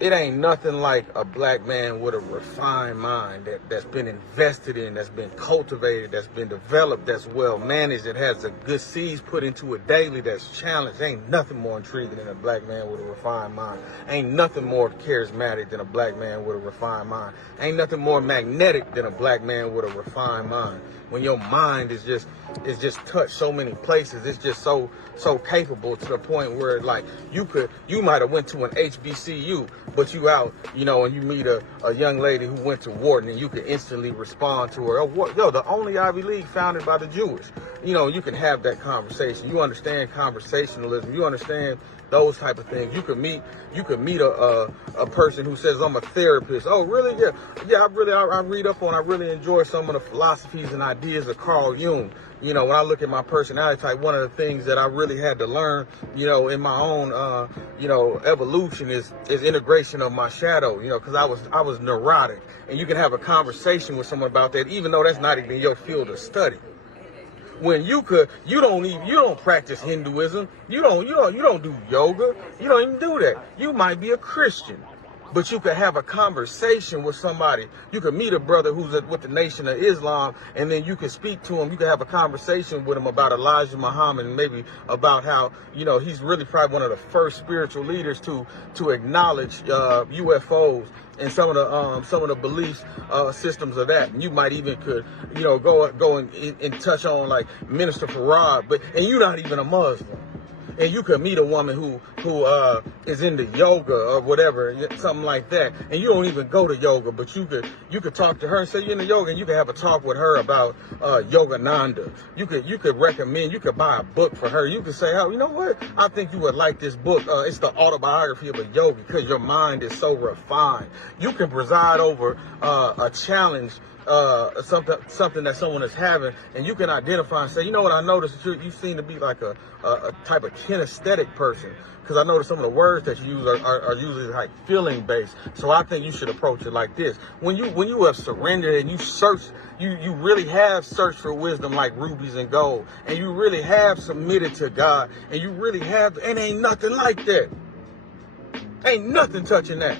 It ain't nothing like a black man with a refined mind that's been invested in, that's been cultivated, that's been developed, that's well managed, that has the good seeds put into it daily, that's challenged. Ain't nothing more intriguing than a black man with a refined mind. Ain't nothing more charismatic than a black man with a refined mind. Ain't nothing more magnetic than a black man with a refined mind. When your mind is just touched so many places, it's just so capable to the point where like you might have went to an HBCU, but you out, and you meet a young lady who went to Wharton, and you can instantly respond to her. Oh, the only Ivy League founded by the Jewish. You can have that conversation. You understand conversationalism. You understand those type of things. You could meet a person who says, I'm a therapist. Oh, really? Yeah. I read up on. I really enjoy some of the philosophies and ideas of Carl Jung. When I look at my personality type, one of the things that I really had to learn, in my own, evolution is integration of my shadow. Because I was neurotic, and you can have a conversation with someone about that, even though that's not even your field of study. When you don't practice Hinduism, you don't do yoga, you don't even do that. You might be a Christian, but you could have a conversation with somebody. You could meet a brother who's with the Nation of Islam, and then you could speak to him. You could have a conversation with him about Elijah Muhammad, and maybe about how, he's really probably one of the first spiritual leaders to acknowledge UFOs and some of the beliefs systems of that. And you might even could go and touch on like Minister Farad, and you're not even a Muslim. And you could meet a woman who is into yoga or whatever, something like that, and you don't even go to yoga, but you could talk to her and say you're into yoga, and you could have a talk with her about Yogananda. You could recommend, you could buy a book for her. You could say, oh, you know what? I think you would like this book. It's the autobiography of a yogi, because your mind is so refined. You can preside over a challenge, something that someone is having, and you can identify and say, you know what, I noticed that you seem to be like a type of kinesthetic person, because I noticed some of the words that you use are usually like feeling based. So I think you should approach it like this. When you have surrendered and you search, you really have searched for wisdom like rubies and gold, and you really have submitted to God, and you really have, and ain't nothing like that. Ain't nothing touching that.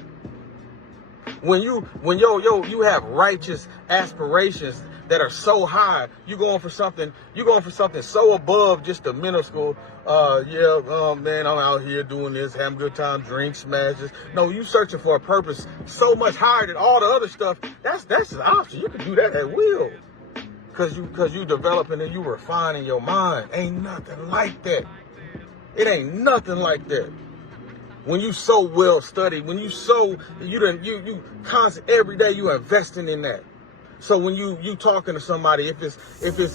When you have righteous aspirations that are so high, you're going for something so above just the minuscule, man, I'm out here doing this, having a good time, drink, smashes. No, you searching for a purpose so much higher than all the other stuff. That's an option. You can do that at will. Cause you developing and you refining your mind. Ain't nothing like that. It ain't nothing like that. When you so well studied, when you constant every day you investing in that. So when you talking to somebody, if it's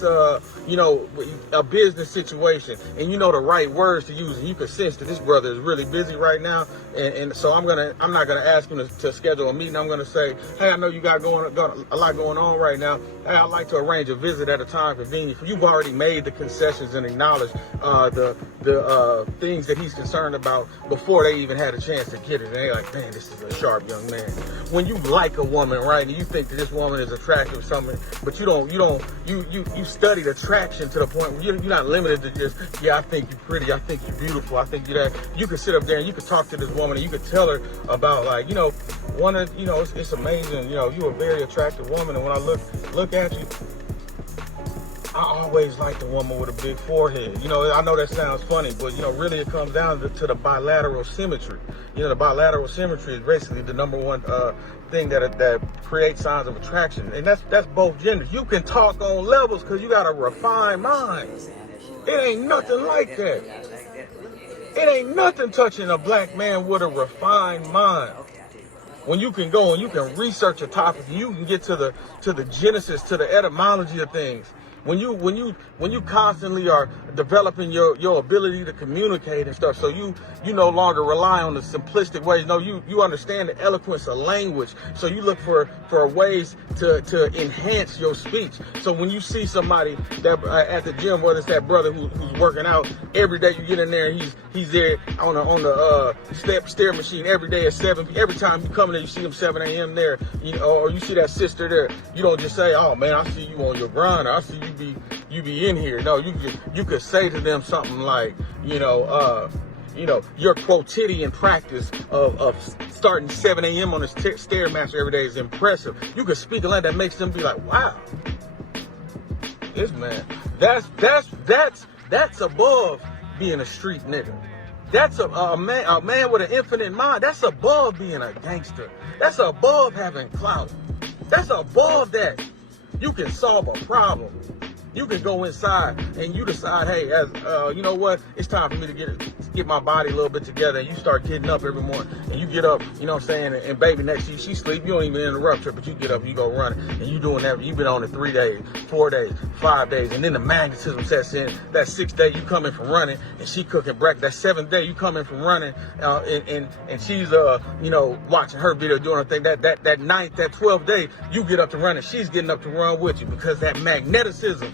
a business situation, and you know the right words to use, and you can sense that this brother is really busy right now, and so I'm not gonna ask him to schedule a meeting. I'm gonna say, hey, I know you got a lot going on right now. Hey, I'd like to arrange a visit at a time convenient. You've already made the concessions and acknowledged the things that he's concerned about before they even had a chance to get it. And they're like, man, this is a sharp young man. When you like a woman, right, and you think that this woman is attractive or something, but you studied attraction to the point where you're not limited to just, yeah, I think you're pretty, I think you're beautiful, I think you're that. You could sit up there and you could talk to this woman and you could tell her about, like, it's amazing, you're a very attractive woman, and when I look at you, I always like the woman with a big forehead. I know that sounds funny, but really it comes down to the bilateral symmetry. The bilateral symmetry is basically the number one thing that creates signs of attraction, and that's both genders. You can talk on levels because you got a refined mind. It ain't nothing like that. It ain't nothing touching a black man with a refined mind. When you can go and you can research a topic, you can get to the genesis, to the etymology of things. When you constantly are developing your ability to communicate and stuff, so you no longer rely on the simplistic ways. No, you understand the eloquence of language. So you look for ways to enhance your speech. So when you see somebody that at the gym, whether it's that brother who's working out every day, you get in there and he's there on the stair machine every day at 7. Every time you come in there, you see him 7 a.m. there, or you see that sister there. You don't just say, oh man, I see you on your grind. I see you be in here. No, you could say to them something like, your quotidian practice of starting 7 a.m. on the Stairmaster every day is impressive. You can speak a language that makes them be like, wow, this man, that's above being a street nigga. That's a man with an infinite mind. That's above being a gangster. That's above having clout. That's above that. You can solve a problem. You can go inside and you decide, hey, as you know what, it's time for me to get my body a little bit together. And you start getting up every morning, and you get up, you know what I'm saying, and baby next to you, she sleep. You don't even interrupt her, but you get up, you go running, and you doing that. You've been on it 3 days, 4 days, 5 days, and then the magnetism sets in. That 6th day, you coming from running, and she cooking breakfast. That 7th day, you coming from running, and she's watching her video, doing her thing. That 9th, that 12th day, you get up to run, and she's getting up to run with you, because that magnetism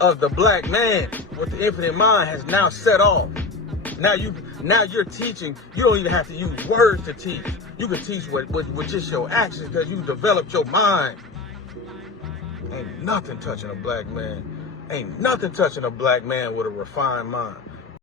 of the black man with the infinite mind has now set off. Now you're teaching. You don't even have to use words to teach. You can teach with just your actions, because you developed your mind. Ain't nothing touching a black man. Ain't nothing touching a black man with a refined mind.